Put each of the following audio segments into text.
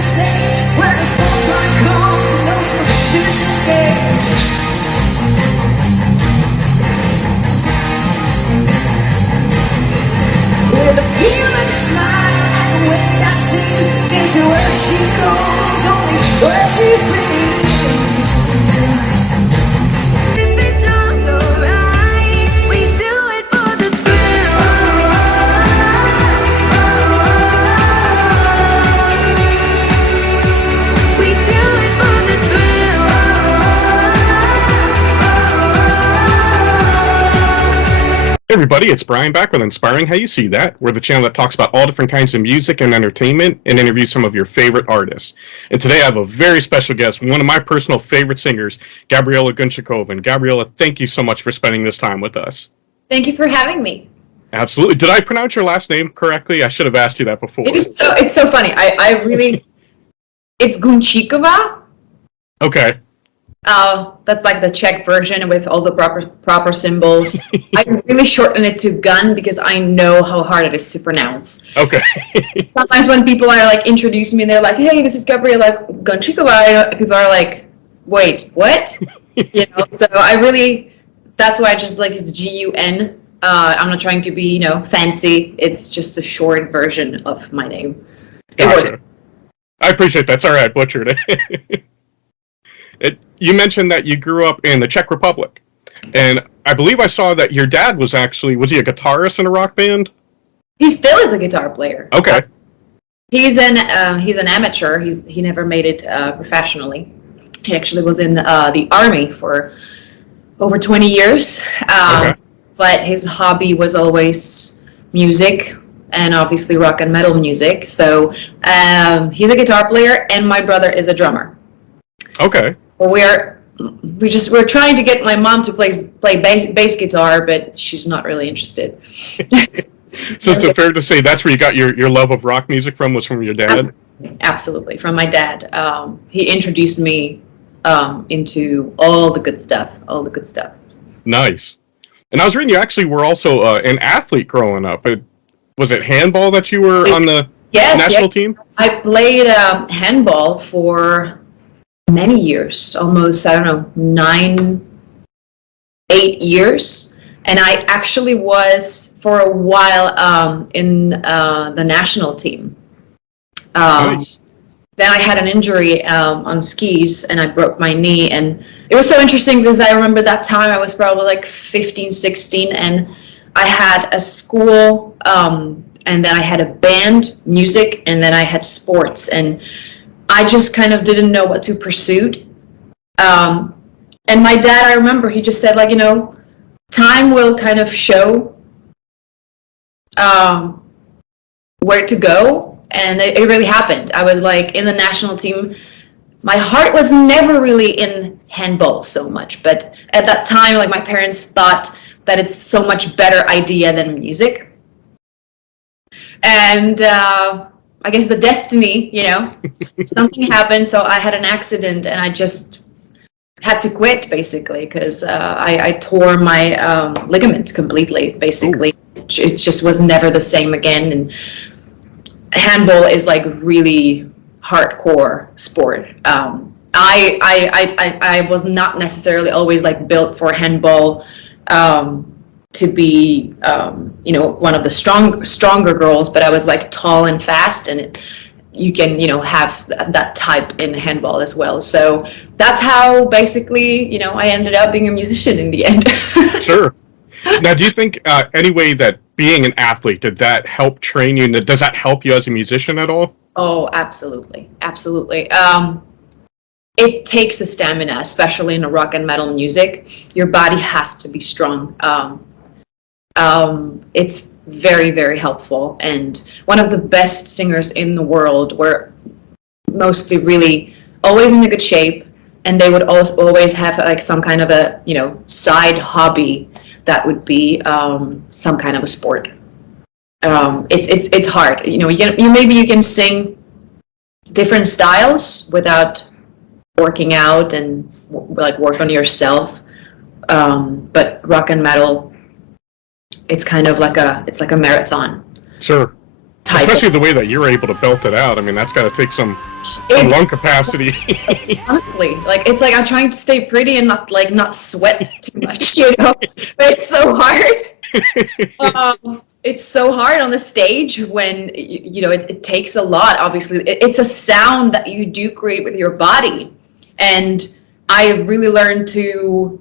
stage where the spotlight comes and no one disengage. With a feeling smile and the way I see is where she goes, only where she's been. If it's wrong or right, we do it for the thrill. We do it for the thrill. Hey everybody, it's Brian back with Inspiring How You See That. We're the channel that talks about all different kinds of music and entertainment and interviews some of your favorite artists. And today I have a very special guest, one of my personal favorite singers, Gabriela Guncikova. And Gabriela, thank you so much for spending this time with us. Thank you for having me. Absolutely. Did I pronounce your last name correctly? I should have asked you that before. It's so funny. I really, it's Guncikova. Okay. That's like the Czech version with all the proper symbols. I really shorten it to Gun because I know how hard it is to pronounce. Okay. Sometimes when people are like introducing me, they're like, "Hey, this is Gabriela Guncikova." People are like, "Wait, what?" You know. So I really, that's why I just like it's Gun. I'm not trying to be, fancy. It's just a short version of my name. Gotcha. I appreciate that. Sorry, I butchered it. You mentioned that you grew up in the Czech Republic, and I believe I saw that your dad was he a guitarist in a rock band? He still is a guitar player. Okay. He's an amateur. He never made it professionally. He actually was in the army for over 20 years. Okay. But his hobby was always music and obviously rock and metal music. So he's a guitar player, and my brother is a drummer. Okay. We're trying to get my mom to play bass guitar, but she's not really interested. So is it fair to say that's where you got your love of rock music from, was from your dad? Absolutely, from my dad. He introduced me into all the good stuff. Nice. And I was reading you actually were also an athlete growing up. Was it handball that you were on the national team? I played handball for many years, almost, 8 years. And I actually was for a while in the national team. Nice. Then I had an injury on skis and I broke my knee, and it was so interesting because I remember that time I was probably like 15, 16, and I had a school and then I had a band, music, and then I had sports, and I just kind of didn't know what to pursue. And my dad, I remember, he just said, like, time will kind of show where to go. And it really happened. I was like in the national team. My heart was never really in handball so much. But at that time, like, my parents thought that it's so much better idea than music. And I guess the destiny, something happened, so I had an accident and I just had to quit, basically, because I tore my ligament completely, basically. Ooh. It just was never the same again, and handball is like really hardcore sport. I was not necessarily always like built for handball to be one of the stronger girls, but I was like tall and fast, and you can have that type in handball as well. So that's how basically I ended up being a musician in the end. Sure. Now, do you think any way that being an athlete, did that help train you? Does that help you as a musician at all? Oh, absolutely. It takes a stamina, especially in a rock and metal music. Your body has to be strong. It's very, very helpful. And one of the best singers in the world were mostly really always in a good shape, and they would always have like some kind of a side hobby that would be some kind of a sport. It's hard. Maybe you can sing different styles without working out and like work on yourself. But rock and metal, it's kind of like a marathon. Sure. type. Especially the way that you're able to belt it out. I mean, that's got to take some lung capacity. Honestly, like it's like I'm trying to stay pretty and not sweat too much, you know. But it's so hard. It's so hard on the stage when you know it takes a lot. Obviously, it's a sound that you do create with your body, and I really learned to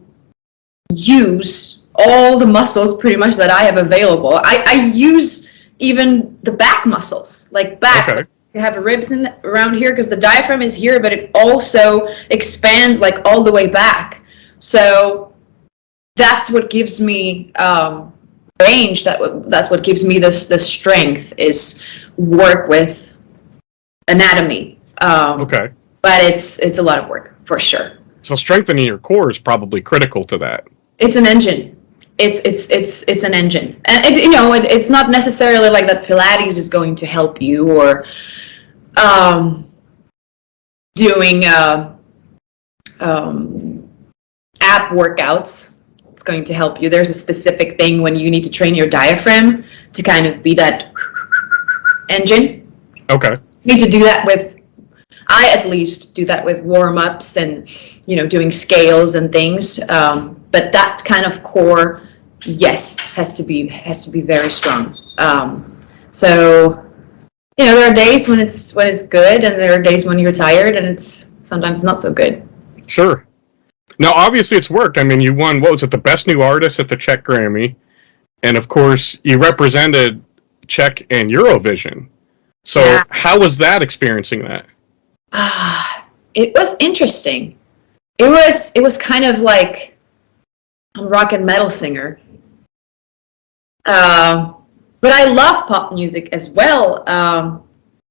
use all the muscles pretty much that I have available. I use even the back muscles, like back. Okay. You have ribs around here because the diaphragm is here, but it also expands like all the way back. So that's what gives me range. That's what gives me the strength is work with anatomy. Okay. But it's a lot of work for sure. So strengthening your core is probably critical to that. It's an engine. It's an engine, and you know it's not necessarily like that Pilates is going to help you or doing app workouts. It's going to help you. There's a specific thing when you need to train your diaphragm to kind of be that engine. Okay. You need to do that with. I at least do that with warm-ups and you know doing scales and things. But that kind of core, yes, has to be very strong. So you know there are days when it's good, and there are days when you're tired, and it's sometimes not so good. Sure. Now, obviously, it's worked. I mean, you won, what was it, the Best New Artist at the Czech Grammy, and of course, you represented Czech in Eurovision. So, yeah. How was that experiencing that? It was interesting. It was kind of like I'm a rock and metal singer, but I love pop music as well.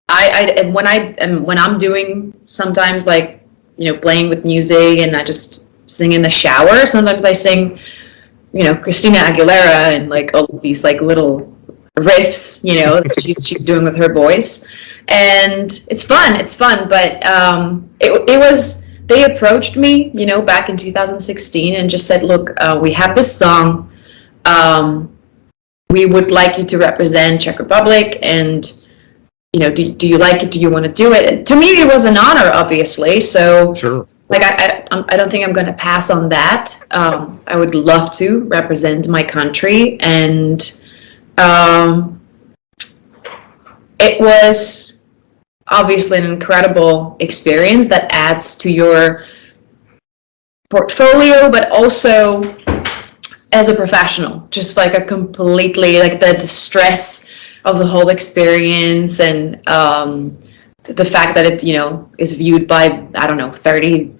When I'm doing sometimes like you know playing with music and I just sing in the shower. Sometimes I sing, you know, Christina Aguilera and like all these like little riffs, you know, that she's doing with her voice. And it's fun, but it was, they approached me, you know, back in 2016 and just said, look, we have this song, we would like you to represent Czech Republic, and, you know, do you like it, do you want to do it? And to me, it was an honor, obviously, so, sure. Like, I don't think I'm going to pass on that. I would love to represent my country, and it was obviously an incredible experience that adds to your portfolio, but also as a professional, just like a completely, like the stress of the whole experience, and the fact that it, you know, is viewed by, I don't know, 30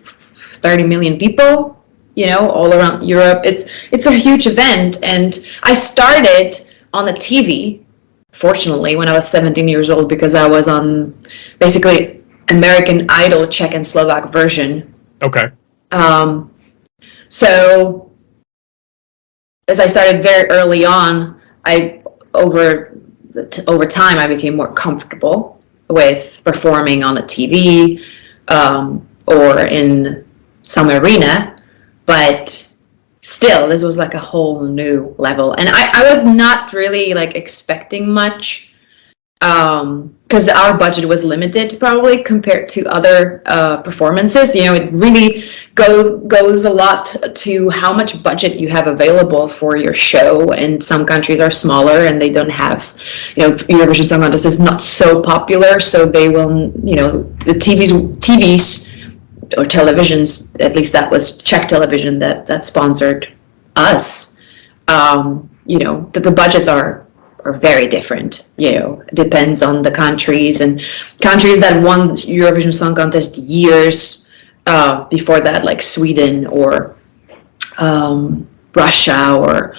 million people, you know, all around Europe. It's a huge event, and I started on the TV, fortunately, when I was 17 years old, because I was on basically American Idol Czech and Slovak version. Okay. So as I started very early on, over time I became more comfortable with performing on the TV or in some arena, but still, this was like a whole new level, and I was not really like expecting much, because our budget was limited probably compared to other performances. You know, it really goes a lot to how much budget you have available for your show, and some countries are smaller and they don't have, you know, Eurovision Song Contest is not so popular, so they will, you know, the TVs or televisions, at least that was Czech television that sponsored us, you know, the budgets are very different, you know, it depends on the countries, and countries that won Eurovision Song Contest years before that, like Sweden or Russia, or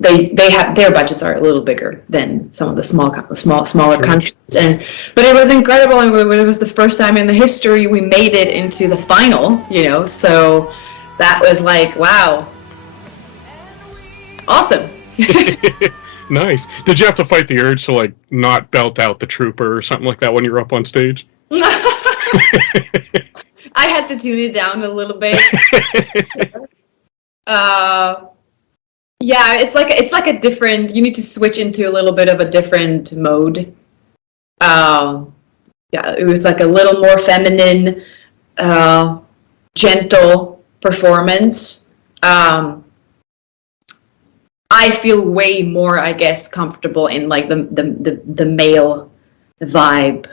they have, their budgets are a little bigger than some of the smaller Sure. countries, but it was incredible, and it was the first time in the history we made it into the final, you know, so that was like, wow, awesome. Nice. Did you have to fight the urge to like not belt out the trooper or something like that when you were up on stage? I had to tune it down a little bit. Yeah, it's like a different, you need to switch into a little bit of a different mode Yeah, it was like a little more feminine, gentle performance. I feel way more, I guess, comfortable in like the male vibe,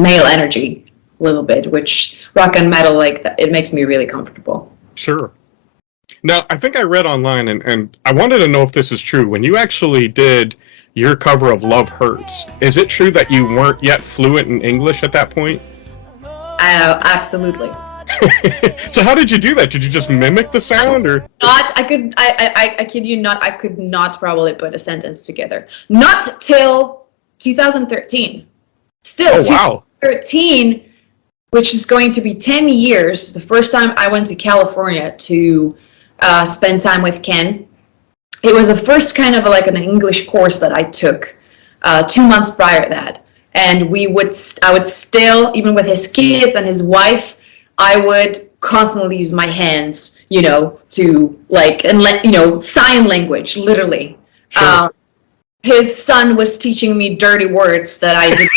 male energy a little bit, which rock and metal, like that, it makes me really comfortable. Sure. Now, I think I read online, and I wanted to know if this is true. When you actually did your cover of Love Hurts, is it true that you weren't yet fluent in English at that point? Absolutely. So how did you do that? Did you just mimic the sound, or? I kid you not, I could not probably put a sentence together. Not till 2013. Still, oh, wow. 2013, which is going to be 10 years, the first time I went to California to spend time with Ken. It was the first kind of like an English course that I took 2 months prior to that. And I would still, even with his kids and his wife, I would constantly use my hands, you know, to like, and let, you know, sign language, literally. Sure. His son was teaching me dirty words that I didn't.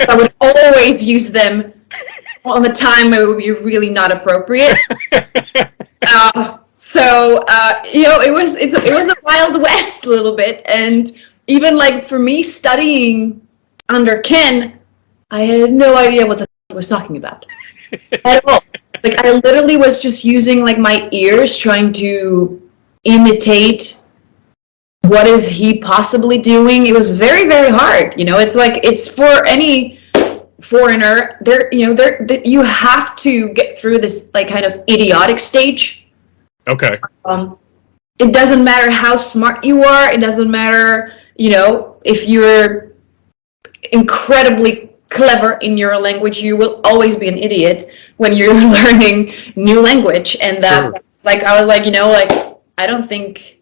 So I would always use them on the time it would be really not appropriate. You know, it was a Wild West a little bit, and even like for me studying under Ken, I had no idea what the he was talking about at all. Like I literally was just using like my ears trying to imitate what is he possibly doing. It was very, very hard. You know, it's like, it's for any foreigner, you have to get through this like kind of idiotic stage. Okay. It doesn't matter how smart you are. It doesn't matter, you know, if you're incredibly clever in your language, you will always be an idiot when you're learning new language. And that, sure. like, I was like, you know, like, I don't think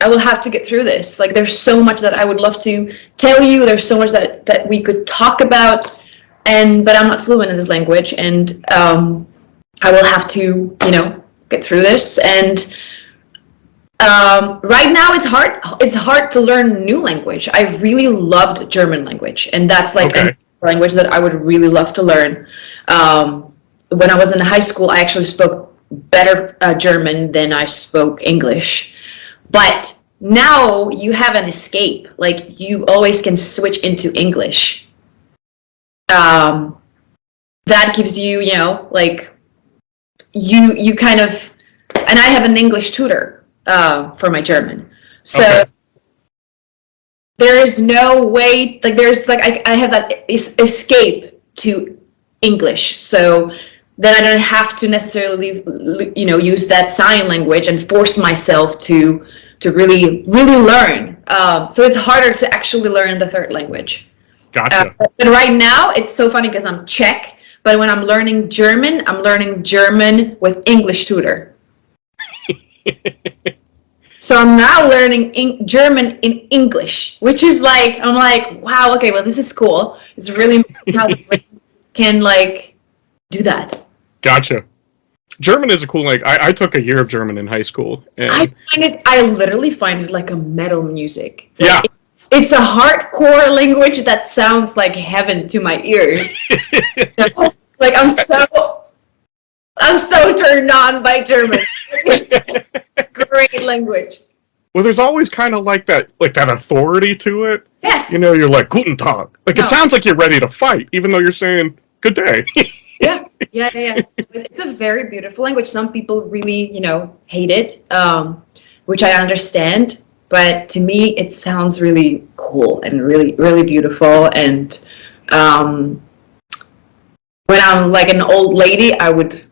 I will have to get through this. Like, there's so much that I would love to tell you. There's so much that we could talk about, but I'm not fluent in this language, and I will have to, you know, get through this. And right now it's hard. It's hard to learn new language. I really loved German language, and that's like a language that I would really love to learn. When I was in high school, I actually spoke better German than I spoke English. But now you have an escape. Like, you always can switch into English. That gives you, you know, like, you kind of, and I have an English tutor for my German. So there is no way, like, there's like, I have that escape to English. So then I don't have to necessarily, you know, use that sign language and force myself to really, really learn. So it's harder to actually learn the third language. Gotcha. But right now, it's so funny because I'm Czech, but when I'm learning German with English tutor. So I'm now learning German in English, which is like, I'm like, wow, okay, well, this is cool. It's really how we can, like, do that. Gotcha. German is a cool, like, I took a year of German in high school. And I literally find it like a metal music. Like, yeah. It's a hardcore language that sounds like heaven to my ears. Like, I'm so turned on by German. It's just a great language. Well, there's always kind of like that authority to it. Yes. You know, you're like, Guten Tag. Like, it sounds like you're ready to fight, even though you're saying, good day. Yeah. It's a very beautiful language. Some people really, you know, hate it, which I understand. But to me, it sounds really cool and really, really beautiful. And when I'm like an old lady, I would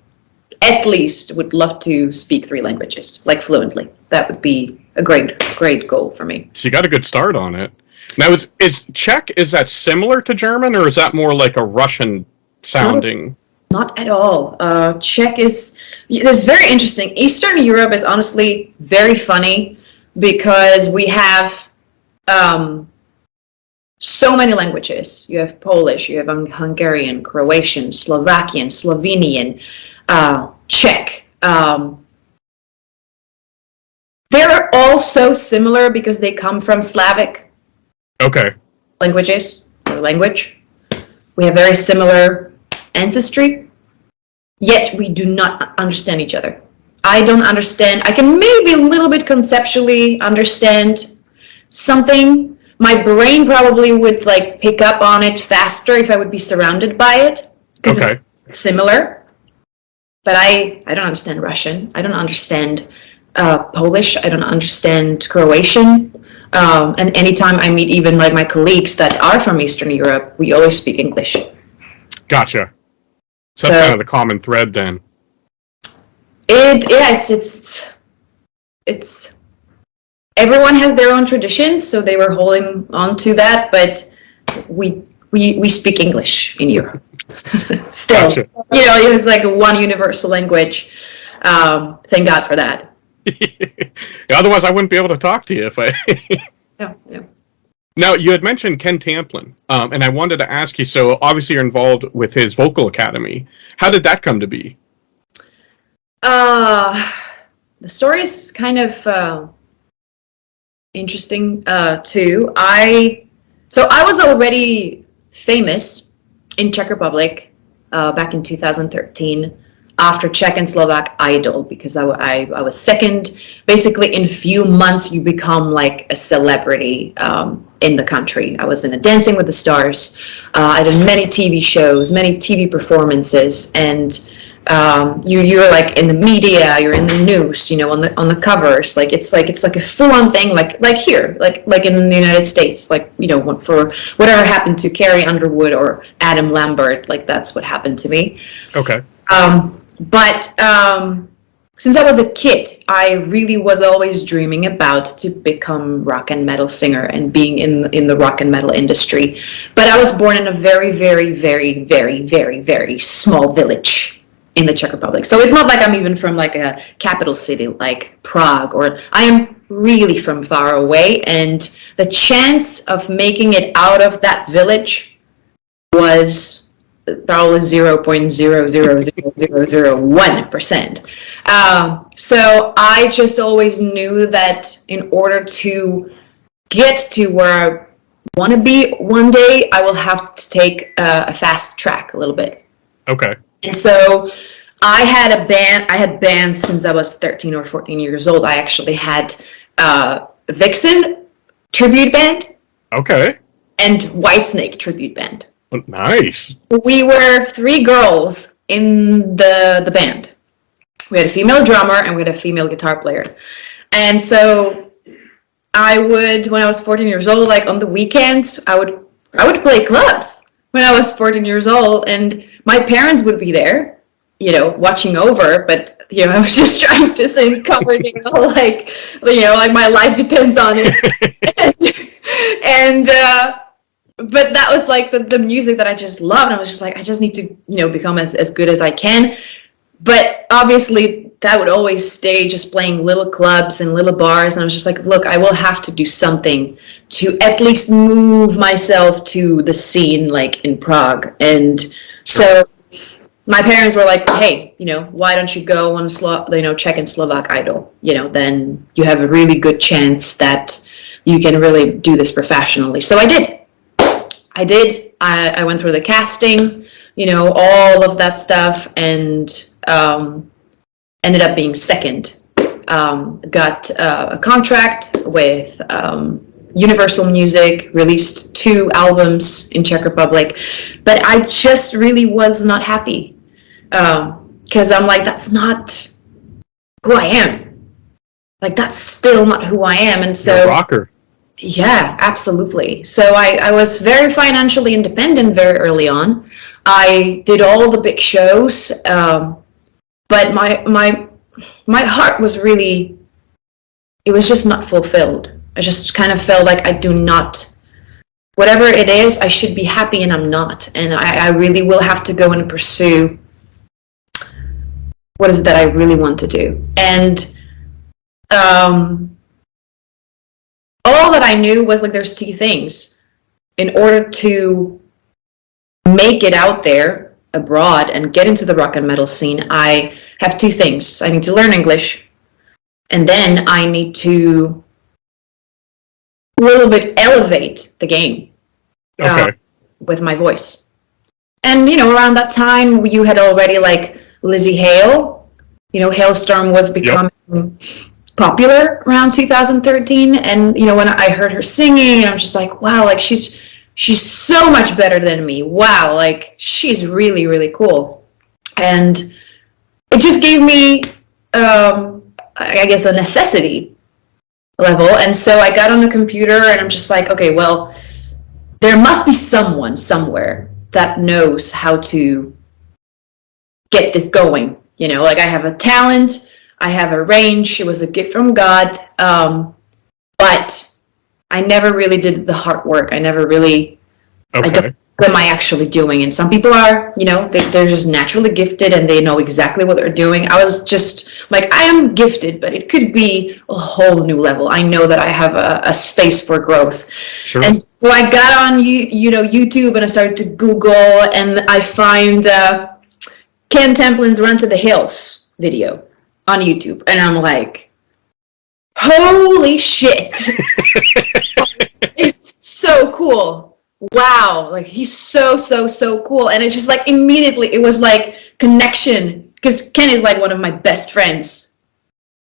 love to speak 3 languages, like, fluently. That would be a great goal for me. So you got a good start on it. Now, is Czech, is that similar to German, or is that more like a Russian sounding? Not at all. Czech it's very interesting. Eastern Europe is honestly very funny because we have so many languages. You have Polish, you have Hungarian, Croatian, Slovakian, Slovenian, Czech. They're all so similar because they come from Slavic Okay. languages or language. We have very similar ancestry, yet we do not understand each other. I don't understand. I can maybe a little bit conceptually understand something. My brain probably would like pick up on it faster if I would be surrounded by it because it's similar. But I don't understand Russian. I don't understand Polish. I don't understand Croatian. And anytime I meet even like my colleagues that are from Eastern Europe, we always speak English. Gotcha. So that's kind of the common thread then. It's everyone has their own traditions, so they were holding on to that, but we speak English in Europe. Still, gotcha. You know, it was like one universal language. Thank God for that. Otherwise, I wouldn't be able to talk to you if I. No. Now, you had mentioned Ken Tamplin, and I wanted to ask you, so obviously you're involved with his vocal academy. How did that come to be? The story is kind of interesting too. I was already famous in Czech Republic back in 2013 after Czech and Slovak Idol, because I was second. Basically, in a few months, you become like a celebrity in the country. I was in a Dancing with the Stars. I did many TV shows, many TV performances, and you're like in the media, you're in the news, you know, on the covers. Like it's like a full-on thing, like here, like in the United States, like, you know, for whatever happened to Carrie Underwood or Adam Lambert, like that's what happened to me. Okay. But since I was a kid, I really was always dreaming about to become rock and metal singer and being in the rock and metal industry. But I was born in a very, very, very, very, very, very small village in the Czech Republic. So it's not like I'm even from like a capital city like Prague, or I am really from far away, and the chance of making it out of that village was probably 0.00001%. So I just always knew that in order to get to where I want to be one day, I will have to take a fast track a little bit. Okay. And so I had a band. I had bands since I was 13 or 14 years old. I actually had Vixen tribute band. Okay. And Whitesnake tribute band. Nice. We were 3 girls in the band. We had a female drummer and we had a female guitar player. And so I would, when I was 14 years old, like on the weekends, I would play clubs when I was 14 years old, and my parents would be there, you know, watching over, but you know, I was just trying to sing covered, you know, like my life depends on it. and but that was like the music that I just loved. I was just like, I just need to, you know, become as good as I can. But obviously that would always stay just playing little clubs and little bars. And I was just like, look, I will have to do something to at least move myself to the scene, like in Prague. And so my parents were like, hey, you know, why don't you go on Czech and Slovak Idol? You know, then you have a really good chance that you can really do this professionally. So I did. I went through the casting, you know, all of that stuff, and ended up being second. Got a contract with Universal Music, released 2 albums in Czech Republic, but I just really was not happy because I'm like, that's not who I am. Like, that's still not who I am. And so, you're a rocker. Yeah, absolutely. So I was very financially independent very early on. I did all the big shows, but my heart was really, it was just not fulfilled. I just kind of felt like I do not, whatever it is, I should be happy and I'm not. And I really will have to go and pursue what is it that I really want to do. And all that I knew was like, there's 2 things. In order to make it out there abroad and get into the rock and metal scene, I have 2 things. I need to learn English, and then I need to little bit elevate the game with my voice. And, you know, around that time, you had already, like, Lizzie Hale. You know, Hailstorm was becoming popular around 2013. And, you know, when I heard her singing, I'm just like, wow, like, she's so much better than me. Wow, like, she's really, really cool. And it just gave me, I guess, a necessity level. And so I got on the computer and I'm just like, okay, well, there must be someone somewhere that knows how to get this going. You know, like, I have a talent, I have a range, it was a gift from God, but I never really did the hard work. I never really, I don't, what am I actually doing? And some people are, you know, they're just naturally gifted and they know exactly what they're doing. I was just like, I am gifted, but it could be a whole new level. I know that I have a space for growth. Sure. And so I got on, you know, YouTube, and I started to Google, and I find Ken Tamplin's Run to the Hills video on YouTube. And I'm like, holy shit. It's so cool. Wow, like, he's so cool. And it's just like, immediately it was like connection, because Ken is like one of my best friends,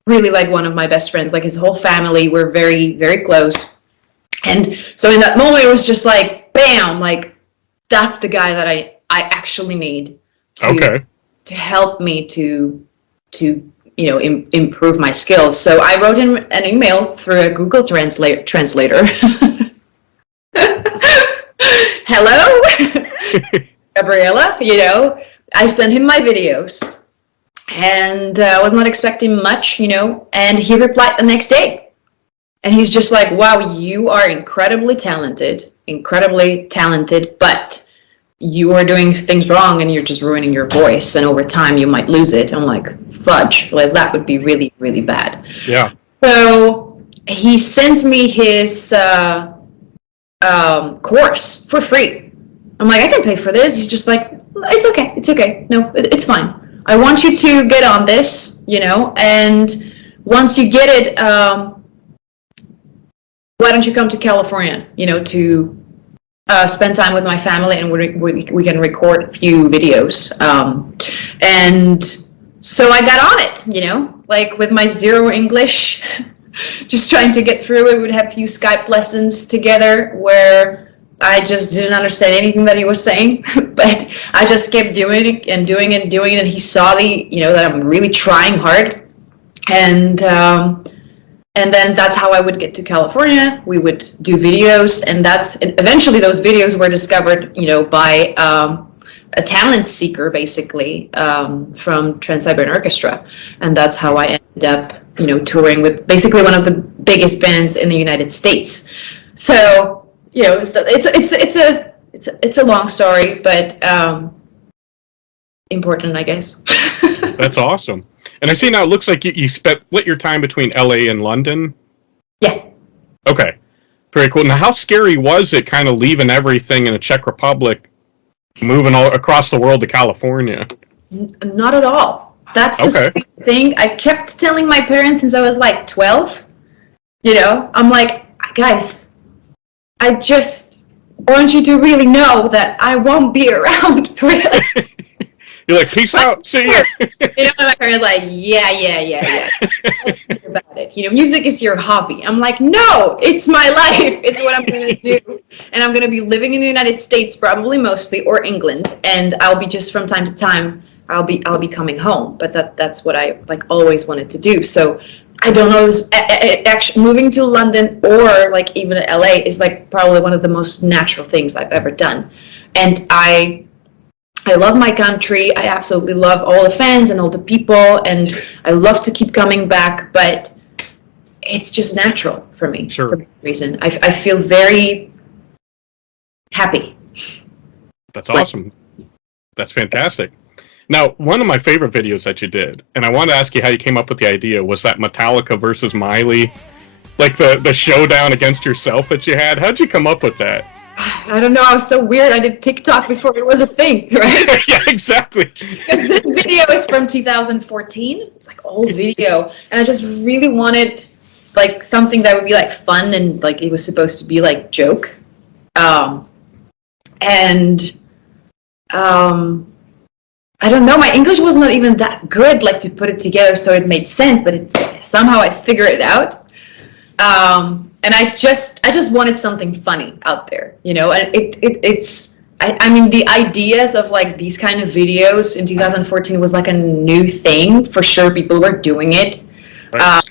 really, like one of my best friends. Like, his whole family, we're very, very close. And so in that moment, it was just like, bam, like, that's the guy that I actually need to help me to you know, improve my skills. So I wrote him an email through a Google translator. Hello, Gabriela, you know, I sent him my videos, and I was not expecting much, you know, and he replied the next day. And he's just like, wow, you are incredibly talented, but you are doing things wrong and you're just ruining your voice, and over time you might lose it. I'm like, fudge, like, that would be really, really bad. Yeah. So he sent me his course for free. I'm like, I can pay for this. He's just like, it's okay. No, it's fine. I want you to get on this, you know, and once you get it, why don't you come to California, you know, to spend time with my family, and we can record a few videos. And so I got on it, you know, like, with my zero English, just trying to get through it. We would have a few Skype lessons together where I just didn't understand anything that he was saying, but I just kept doing it, and he saw you know, that I'm really trying hard. And then that's how I would get to California. We would do videos, and eventually those videos were discovered, you know, by a talent seeker, basically, from TRANS-SIBERIAN Orchestra. And that's how I ended up, you know, touring with basically one of the biggest bands in the United States. So, you know, it's a long story, but important, I guess. That's awesome. And I see now it looks like you split your time between LA and London. Yeah. Okay. Very cool. Now, how scary was it kind of leaving everything in the Czech Republic, moving all across the world to California? Not at all. That's the thing. I kept telling my parents since I was like 12, you know, I'm like, guys, I just want you to really know that I won't be around, really. You're like, peace out, see ya. You know, my parents are like, yeah. Let's think about it. You know, music is your hobby. I'm like, no, it's my life. It's what I'm going to do. And I'm going to be living in the United States, probably mostly, or England. And I'll be just from time to time, I'll be coming home. But that's what I, like, always wanted to do. So I don't know, actually moving to London or, like, even LA is, like, probably one of the most natural things I've ever done. And I love my country. I absolutely love all the fans and all the people, and I love to keep coming back, but it's just natural for me. Sure. For some reason. I feel very happy. That's awesome. That's fantastic. Now, one of my favorite videos that you did, and I want to ask you how you came up with the idea, was that Metallica versus Miley, like the showdown against yourself that you had. How'd you come up with that? I don't know, I was so weird. I did TikTok before it was a thing, right? Yeah, exactly. Because this video is from 2014. It's like old video. And I just really wanted like something that would be like fun and like it was supposed to be like joke. I don't know, my English was not even that good, like to put it together so it made sense, but somehow I figured it out. And I just wanted something funny out there, you know, and I mean, the ideas of like these kind of videos in 2014 was like a new thing. For sure, people were doing it. Right.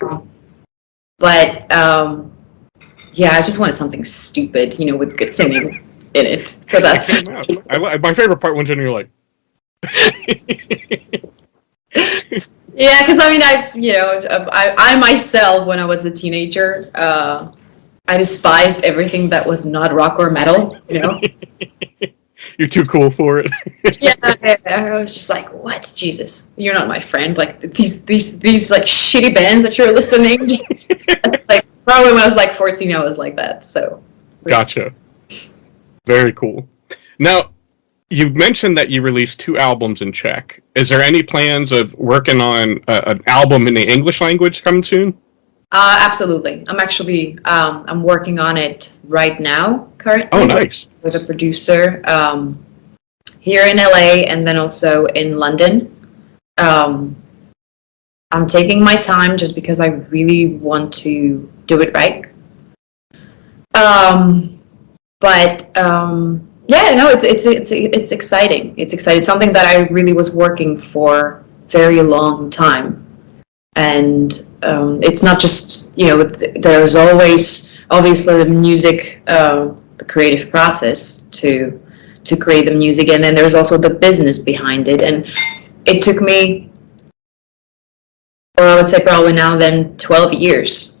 Yeah, I just wanted something stupid, you know, with good singing in it. So that's... My favorite part when you're like... Yeah, because I mean, I myself, when I was a teenager, I despised everything that was not rock or metal, you know? You're too cool for it. Yeah, I was just like, what? Jesus, you're not my friend. Like, these like, shitty bands that you're listening to. That's like, probably when I was like 14, I was like that, so. Gotcha. Very cool. Now, you mentioned that you released 2 albums in Czech. Is there any plans of working on an album in the English language coming soon? Absolutely. I'm actually I'm working on it right now currently. Oh, nice. With a producer here in LA and then also in London. I'm taking my time just because I really want to do it right. Yeah, no, it's exciting. It's exciting. It's something that I really was working for very long time. And it's not just, you know, there's always, obviously, the music, the creative process to create the music, and then there's also the business behind it. And it took me, or I would say probably now then, 12 years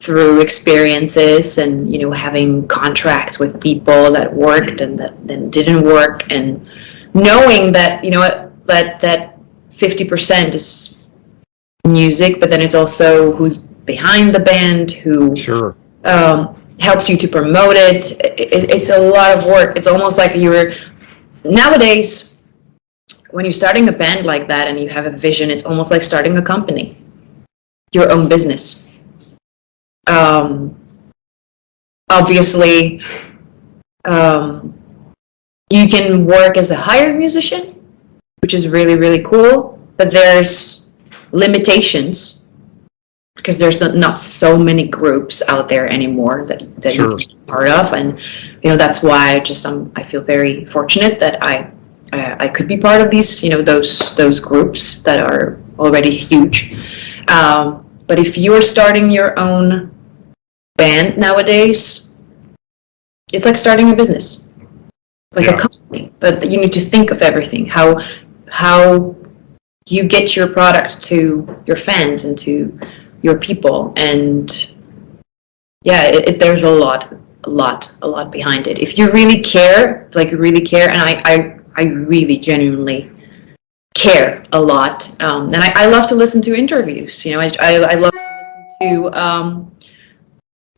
through experiences and, you know, having contracts with people that worked and that then didn't work, and knowing that, you know, that 50% is music, but then it's also who's behind the band, who sure helps you to promote it. It's a lot of work. It's almost like nowadays, when you're starting a band like that and you have a vision, it's almost like starting a company, your own business. Obviously, you can work as a hired musician, which is really, really cool, but there's limitations because there's not so many groups out there anymore that sure. You can be part of, and you know that's why I feel very fortunate that I could be part of these, you know, those groups that are already huge. But if you're starting your own band nowadays, it's like starting a business, like a company. But you need to think of everything, how you get your product to your fans and to your people, and yeah, there's a lot behind it. If you really care, and I really genuinely care a lot, and I love to listen to interviews. You know, I love to listen to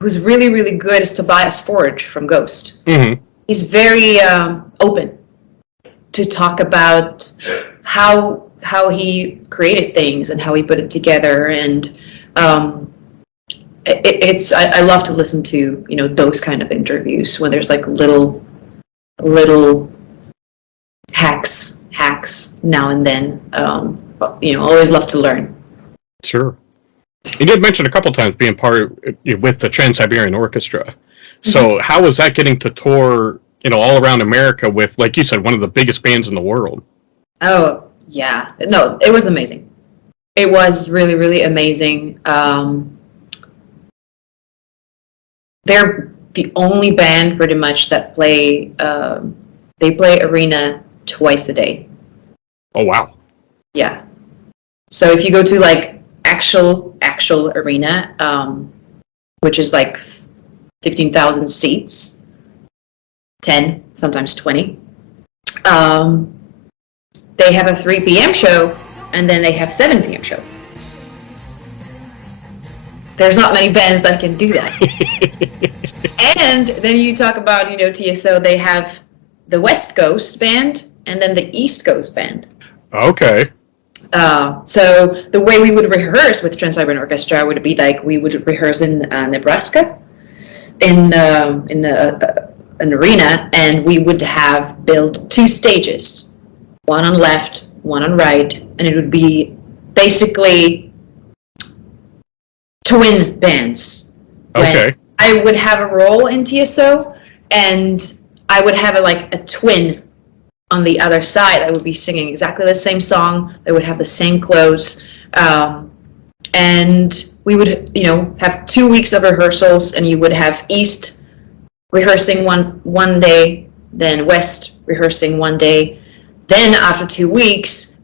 who's really, really good is Tobias Forge from Ghost. Mm-hmm. He's very open to talk about how he created things and how he put it together, and I love to listen to, you know, those kind of interviews when there's like little hacks now and then. You know, always love to learn. Sure. You did mention a couple times being part with the TRANS-SIBERIAN Orchestra. So mm-hmm. How was that getting to tour, you know, all around America with, like you said, one of the biggest bands in the world? Oh, yeah. No, it was amazing. It was really, really amazing. They're the only band pretty much that play arena twice a day. Oh, wow. Yeah. So if you go to like actual arena, which is like 15,000 seats, 10, sometimes 20, they have a 3 p.m. show, and then they have 7 p.m. show. There's not many bands that can do that. And then you talk about, you know, TSO, they have the West Coast band and then the East Coast band. Okay. So the way we would rehearse with TRANS-SIBERIAN Orchestra would be like we would rehearse in Nebraska, in an arena, and we would have built 2 stages, one on left, one on right, and it would be basically twin bands. Okay. I would have a role in TSO, and I would have a twin on the other side. I would be singing exactly the same song. They would have the same clothes, and we would, have 2 weeks of rehearsals, and you would have East rehearsing one day, then West rehearsing one day. Then after 2 weeks,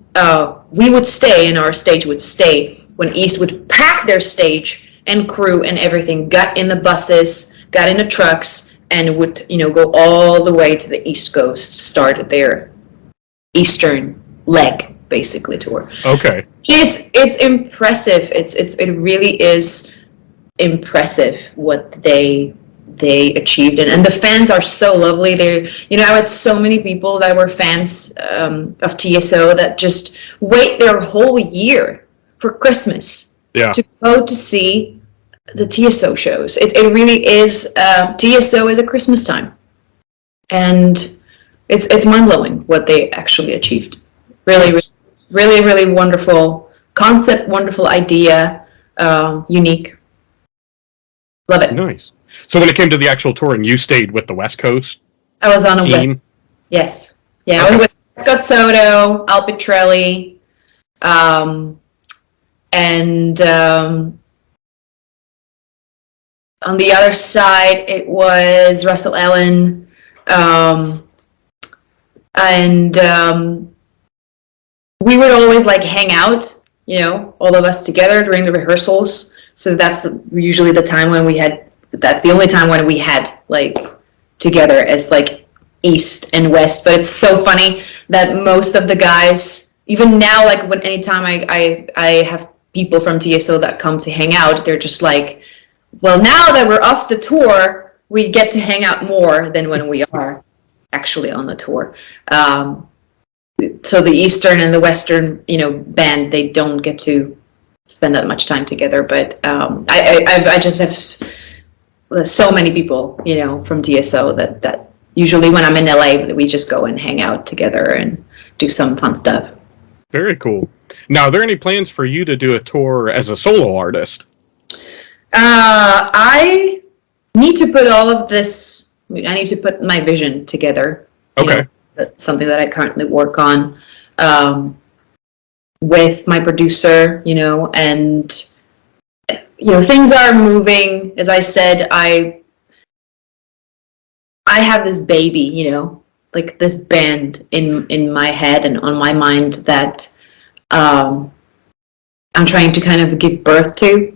we would stay, and our stage would stay. When East would pack their stage and crew and everything, got in the buses, got in the trucks, and would, go all the way to the East Coast, start their Eastern leg, basically, tour. Okay. It's impressive. It really is impressive what they achieved, and the fans are so lovely. They're, I had so many people that were fans of TSO that just wait their whole year for Christmas to go to see the TSO shows. It really is, TSO is a Christmas time, and it's mind-blowing what they actually achieved. Really, really, really wonderful concept, wonderful idea, unique. Love it. Nice. So when it came to the actual tour, and you stayed with the West Coast I was on a team? West. Yes. Yeah, I was with Scott Soto, Al Pitrelli, and on the other side it was Russell Allen, and we would always hang out, all of us together during the rehearsals. So that's usually the time when that's the only time when we had together as East and West. But it's so funny that most of the guys, even now, anytime I have people from TSO that come to hang out, they're just well, now that we're off the tour, we get to hang out more than when we are actually on the tour. So the Eastern and the Western, band, they don't get to spend that much time together. But I just have so many people, from TSO that usually when I'm in LA, we just go and hang out together and do some fun stuff. Very cool. Now, are there any plans for you to do a tour as a solo artist? I need to put all of this, I need to put my vision together. Okay. That's something that I currently work on with my producer, and, things are moving. As I said, I have this baby, this band in my head and on my mind that I'm trying to kind of give birth to.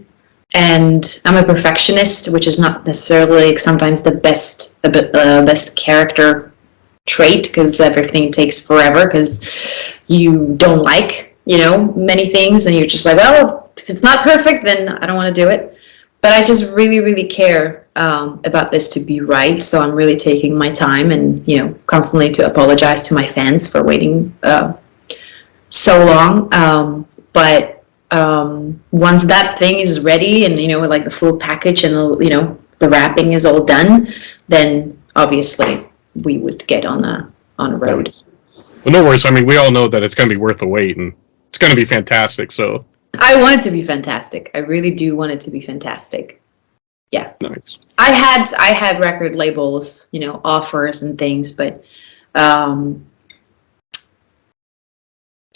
And I'm a perfectionist, which is not necessarily sometimes the best character trait, because everything takes forever, because you don't many things, and you're just well, if it's not perfect, then I don't want to do it. But I just really, really care about this to be right, so I'm really taking my time, and constantly to apologize to my fans for waiting so long. But once that thing is ready, and the full package, and the wrapping is all done, then obviously we would get on a road. Well, no worries. I mean, we all know that it's going to be worth the wait, and it's going to be fantastic. So I want it to be fantastic. I really do want it to be fantastic. Yeah. Nice. I had record labels, offers and things, but I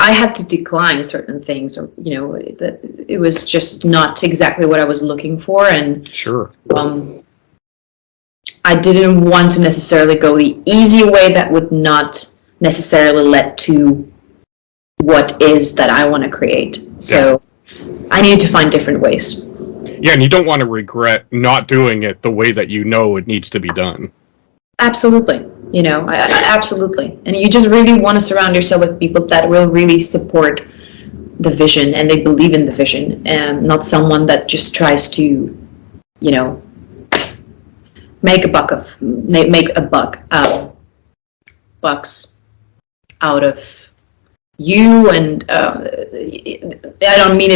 had to decline certain things, or it was just not exactly what I was looking for, and sure. I didn't want to necessarily go the easy way that would not necessarily lead to what is that I want to create. So I needed to find different ways. Yeah, and you don't want to regret not doing it the way that it needs to be done. Absolutely. Absolutely. And you just really want to surround yourself with people that will really support the vision, and they believe in the vision, and not someone that just tries to, make bucks out of you, and I don't mean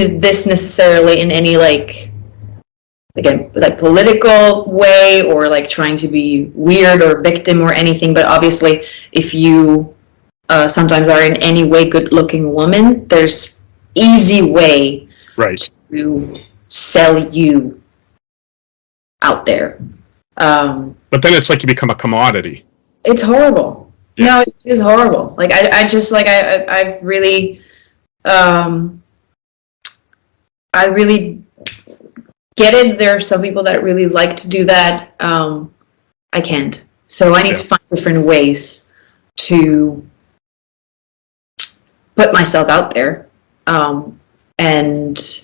it this necessarily in any like political way or like trying to be weird or victim or anything, but obviously if you sometimes are in any way good-looking woman, there's easy way to sell you out there. But then it's like you become a commodity. It's horrible. Yeah. No, it is horrible. Like I just like I really get it. There are some people that really like to do that. I can't. So I need to find different ways to put myself out there. And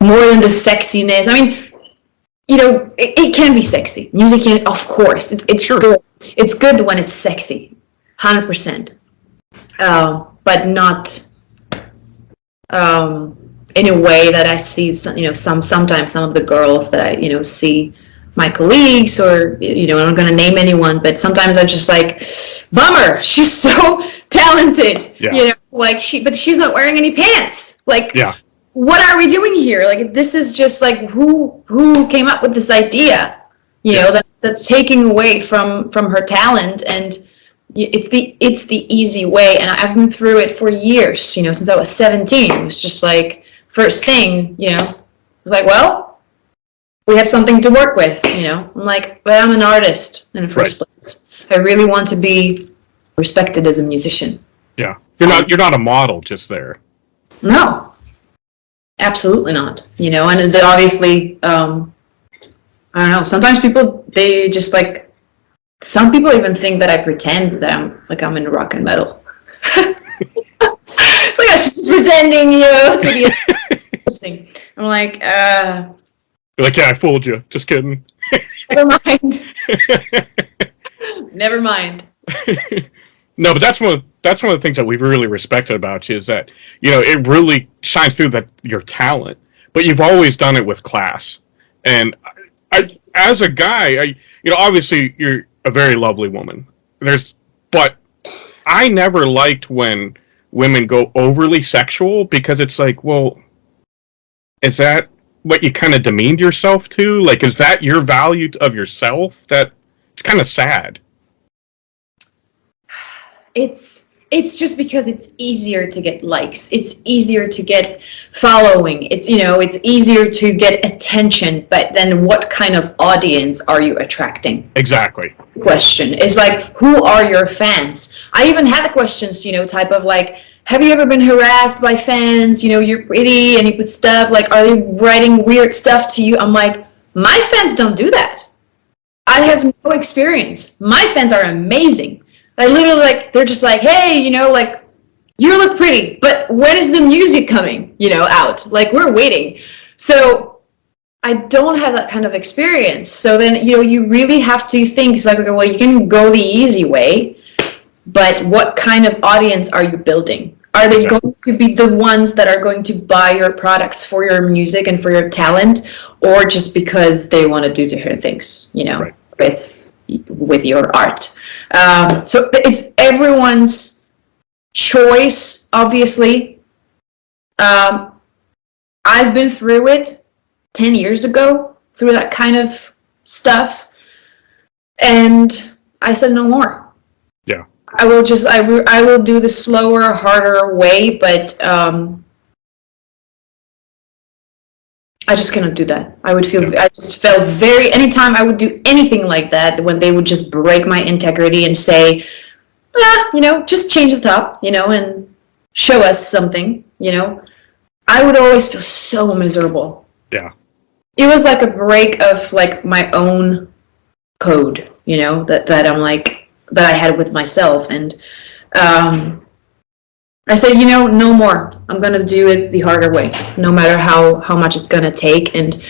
more than the sexiness. I mean, you know, it can be sexy. Music can, of course. It's sure. Good. It's good when it's sexy, 100%. But not in a way that I see. Sometimes some of the girls that I see, my colleagues, or I'm not going to name anyone, but sometimes I'm just like, bummer. She's so talented. Yeah. But she's not wearing any pants. Like. Yeah. What are we doing here? Like, this is just like who came up with this idea? That's taking away from her talent, and it's the easy way. And I've been through it for years. Since I was 17, it was just like first thing. It was like, well, we have something to work with. I'm like, but I'm an artist in the first place. I really want to be respected as a musician. Yeah, you're not a model just there. No. Absolutely not, and it's obviously, I don't know, sometimes people, they just like, some people even think that I pretend that I'm in rock and metal. It's like I was just pretending, to be interesting. I'm like, You're like, yeah, I fooled you, just kidding. Never mind. Never mind. No, but that's one of the things that we've really respected about you is that, it really shines through that your talent, but you've always done it with class. And I as a guy, obviously you're a very lovely woman. But I never liked when women go overly sexual, because it's like, well, is that what you kind of demeaned yourself to? Like, is that your value of yourself? That it's kind of sad. It's just because it's easier to get likes. It's easier to get following. It's easier to get attention. But then, what kind of audience are you attracting? Exactly. The question is like, who are your fans? I even had the questions, type of like, have you ever been harassed by fans? You're pretty and you put stuff like, are they writing weird stuff to you? I'm like, my fans don't do that. I have no experience. My fans are amazing. I literally, like, they're just like, hey, like, you look pretty, but when is the music coming, out? Like, we're waiting. So I don't have that kind of experience. So then, you really have to think, it's like, okay, well, you can go the easy way, but what kind of audience are you building? Are they going to be the ones that are going to buy your products for your music and for your talent, or just because they want to do different things, with your art? So it's everyone's choice, obviously. I've been through it 10 years ago, through that kind of stuff, and I said no more. Yeah. I will do the slower, harder way, but I just cannot do that. I just felt anytime I would do anything like that, when they would just break my integrity and say, just change the top, and show us something, I would always feel so miserable. Yeah. It was like a break of like my own code, that I'm like, that I had with myself. And I said, no more. I'm going to do it the harder way, no matter how much it's going to take. And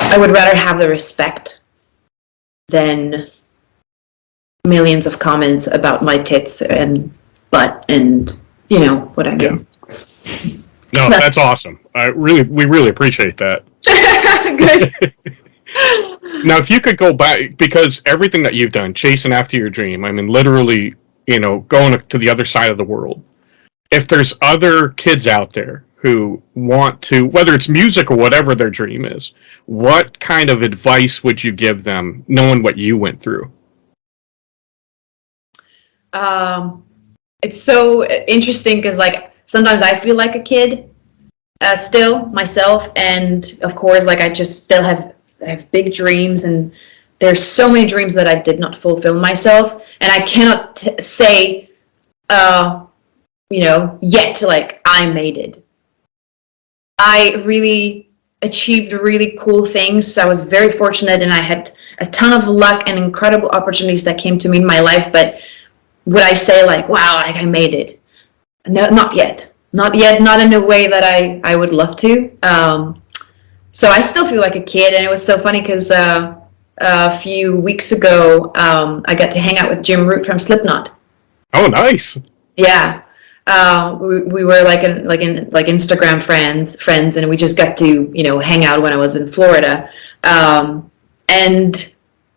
I would rather have the respect than millions of comments about my tits and butt and, what I mean. Yeah. No, that's awesome. We really appreciate that. Good. Now, if you could go back, because everything that you've done, chasing after your dream, I mean, literally, going to the other side of the world. If there's other kids out there who want to, whether it's music or whatever their dream is, what kind of advice would you give them, knowing what you went through? It's so interesting because, like, sometimes I feel like a kid still myself, and of course, like, I just still have big dreams, and there's so many dreams that I did not fulfill myself, and I cannot say, yet, like, I made it. I really achieved really cool things. I was very fortunate, and I had a ton of luck and incredible opportunities that came to me in my life, but would I say, like, wow, like, I made it? No, not yet. Not yet, not in a way that I would love to. So I still feel like a kid, and it was so funny because a few weeks ago, I got to hang out with Jim Root from Slipknot. Oh, nice. Yeah. We were like Instagram friends, and we just got to, hang out when I was in Florida. And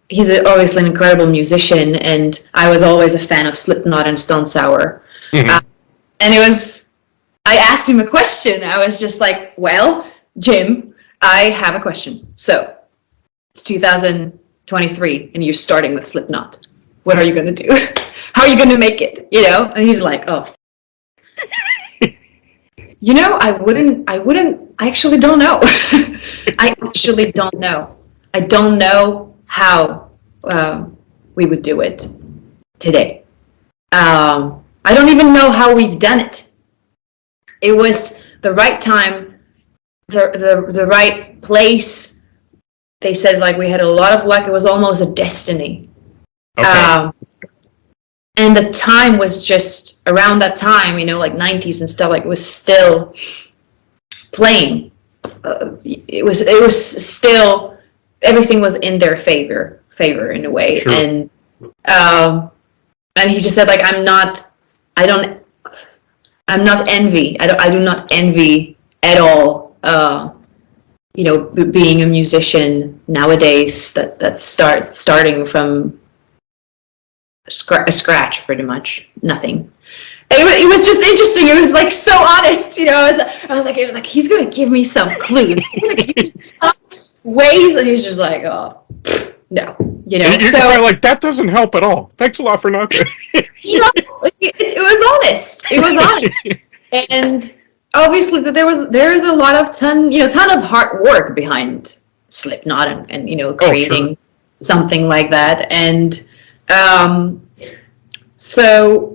he's obviously an incredible musician, and I was always a fan of Slipknot and Stone Sour. Mm-hmm. And I asked him a question. I was just like, well, Jim, I have a question. So it's 2023, and you're starting with Slipknot. What are you going to do? How are you going to make it? And he's like, oh, I actually don't know. I actually don't know. I don't know how we would do it today. I don't even know how we've done it. It was the right time, the right place. They said, like, we had a lot of luck. It was almost a destiny. Okay. And the time was just around that time, like 90s and stuff. Like, it was still playing. It was still, everything was in their favor in a way. Sure. And he just said, like, I'm not envy. I do not envy at all. Being a musician nowadays that's starting from a scratch, pretty much nothing. It was just interesting. It was, like, so honest. I was like, he's gonna give me some clues. He's gonna give me some ways, and he's just like, oh, no. You're like, that doesn't help at all. Thanks a lot for nothing. It was honest. It was honest, and obviously that there's a lot of ton of hard work behind Slipknot and creating something like that, and so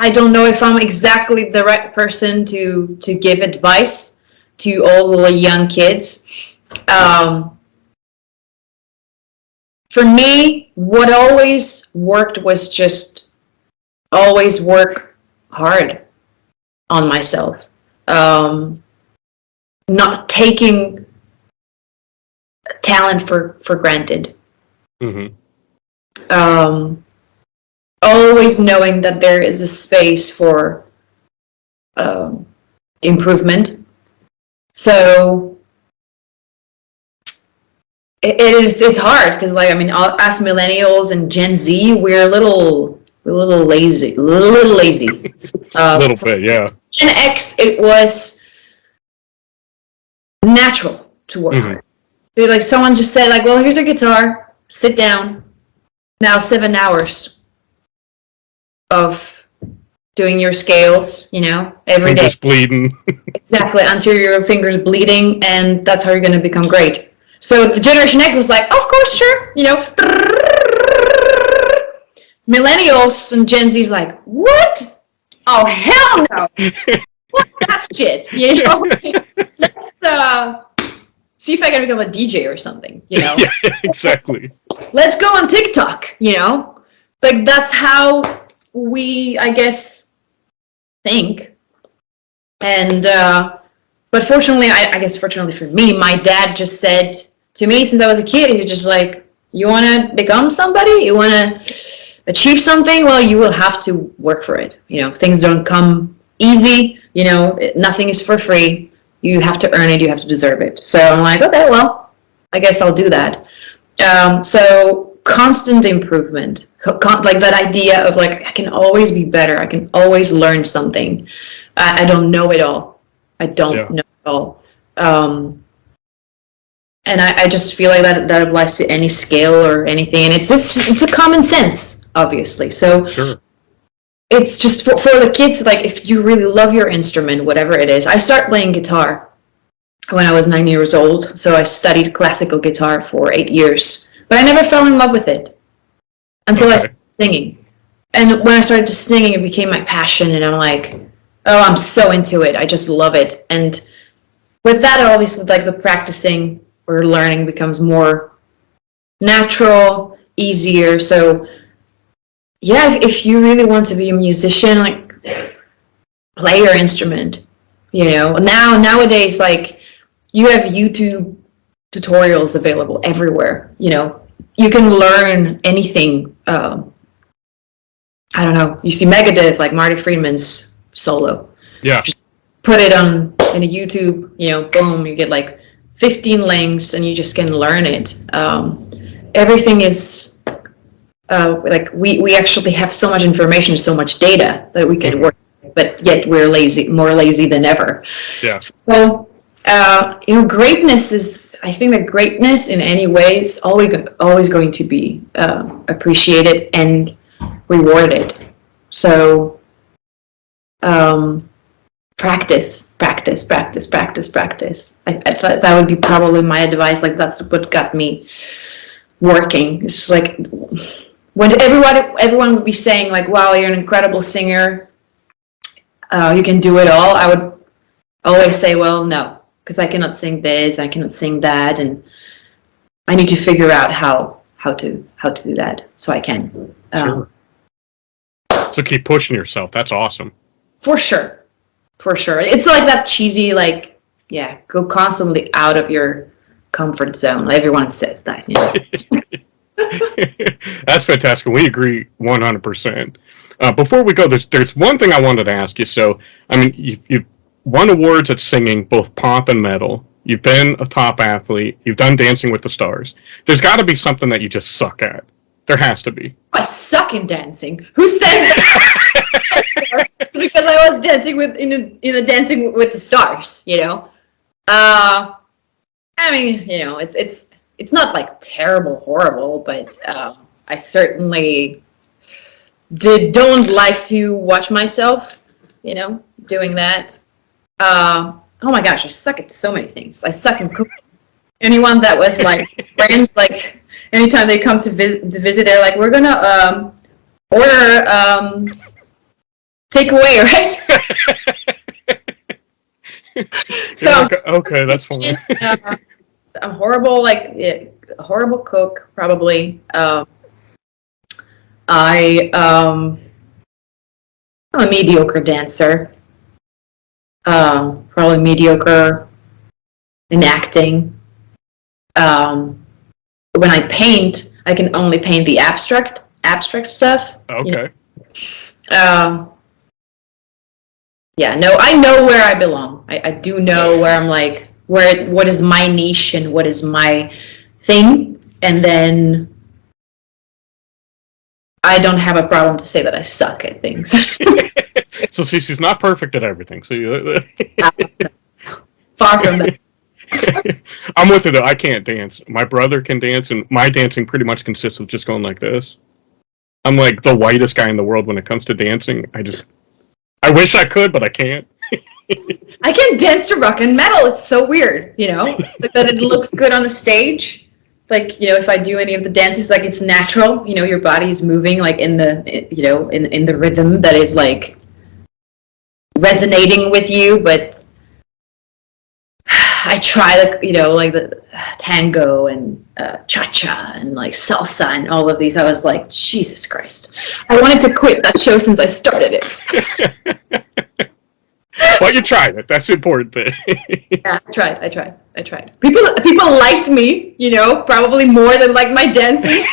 I don't know if I'm exactly the right person to give advice to all the young kids. For me, what always worked was just always work hard on myself. Not taking talent for granted. Mm-hmm. Always knowing that there is a space for improvement. So it's hard because, like, I mean, us millennials and Gen Z, we're a little lazy. A little bit, yeah. Gen X, it was natural to work hard. Like, someone just said, like, well, here's your guitar, sit down. Now 7 hours of doing your scales, every day. Fingers bleeding. Exactly, until your fingers bleeding, and that's how you're going to become great. So the Generation X was like, of course, sure, Millennials and Gen Z's like, what? Oh, hell no. What that shit, Let's see if I can become a DJ or something, Yeah, exactly. Let's go on TikTok, Like, that's how we, I guess, think. And, but fortunately, I guess fortunately for me, my dad just said to me since I was a kid, he's just like, you want to become somebody? You want to achieve something? Well, you will have to work for it. Things don't come easy. Nothing is for free. You have to earn it. You have to deserve it. So I'm like, okay, well, I guess I'll do that. So constant improvement, like that idea of like, I can always be better. I can always learn something. I don't know it all. I don't know it all. And I just feel like that applies to any scale or anything. And it's a common sense, obviously. So it's just for the kids, like if you really love your instrument, whatever it is. I started playing guitar when I was 9 years old. So I studied classical guitar for 8 years. But I never fell in love with it until I started singing. And when I started to singing, it became my passion. And I'm like, oh, I'm so into it. I just love it. And with that, obviously, like the practicing or learning becomes more natural, easier. So yeah, if you really want to be a musician, like play your instrument, you know. Nowadays, like you have YouTube tutorials available everywhere, you know. You can learn anything. I don't know. You see Megadeth, like Marty Friedman's solo. Yeah. Just put it on in a YouTube, you know, boom, you get like 15 links and you just can learn it. Everything is like we actually have so much information, so much data that we can work with, but yet we're more lazy than ever. Yeah. So you know, greatness is, I think that greatness in any way is always going to be appreciated and rewarded. So practice. I thought that would be probably my advice. Like that's what got me working. It's just like when everyone would be saying like, wow, you're an incredible singer, you can do it all. I would always say, well, no, because I cannot sing this, I cannot sing that, and I need to figure out how to do that so I can. Sure. So keep pushing yourself. That's awesome. For sure. It's like that cheesy, like, yeah, go constantly out of your comfort zone. Everyone says that. You know? That's fantastic. We agree 100%. Before we go, there's one thing I wanted to ask you. So, I mean, you've won awards at singing, both pop and metal. You've been a top athlete. You've done Dancing with the Stars. There's got to be something that you just suck at. There has to be. I suck in dancing. Who says that? Because I was dancing in a Dancing with the Stars, you know. I mean, you know, it's not like terrible, horrible, but I certainly don't like to watch myself, you know, doing that. Oh my gosh, I suck at so many things. I suck in cooking. Anyone that was like friends, like anytime they come to visit, they're like, we're gonna order takeaway, right? So like, okay, that's fine. I'm horrible, like a horrible cook, probably. I'm a mediocre dancer. Probably mediocre in acting. When I paint, I can only paint the abstract stuff. Okay. You know? Yeah, no, I know where I belong. I do know where I'm like, what is my niche and what is my thing, and then I don't have a problem to say that I suck at things. So see, she's not perfect at everything. So far from that. I'm with you though. I can't dance. My brother can dance, and my dancing pretty much consists of just going like this. I'm like the whitest guy in the world when it comes to dancing. I wish I could, but I can't. I can dance to rock and metal. It's so weird, you know, like that it looks good on the stage. Like, you know, if I do any of the dances, like it's natural, you know, your body is moving like in the, you know, in the rhythm that is like resonating with you. But I try, like, you know, like the tango and cha-cha and like salsa and all of these. I was like, Jesus Christ. I wanted to quit that show since I started it. Well, you tried it. That's the important thing. Yeah, I tried. People liked me, you know, probably more than like my dances.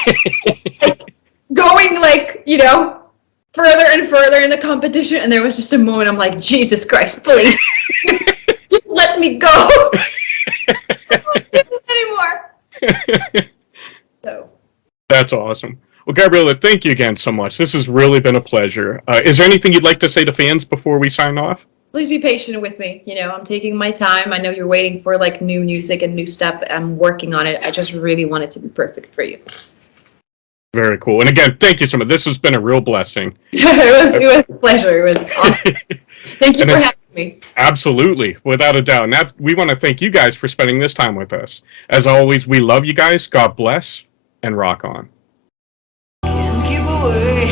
Going like, you know, further and further in the competition, and there was just a moment I'm like, Jesus Christ, please, just let me go. I don't want to do this anymore. So. That's awesome. Well, Gabriela, thank you again so much. This has really been a pleasure. Is there anything you'd like to say to fans before we sign off? Please be patient with me. You know, I'm taking my time. I know you're waiting for like new music and new stuff. I'm working on it. I just really want it to be perfect for you. Very cool. And again, thank you so much. This has been a real blessing. It was a pleasure. It was awesome. Thank you for having me. Absolutely, without a doubt. And we want to thank you guys for spending this time with us. As always, we love you guys. God bless, and rock on. Can't keep away.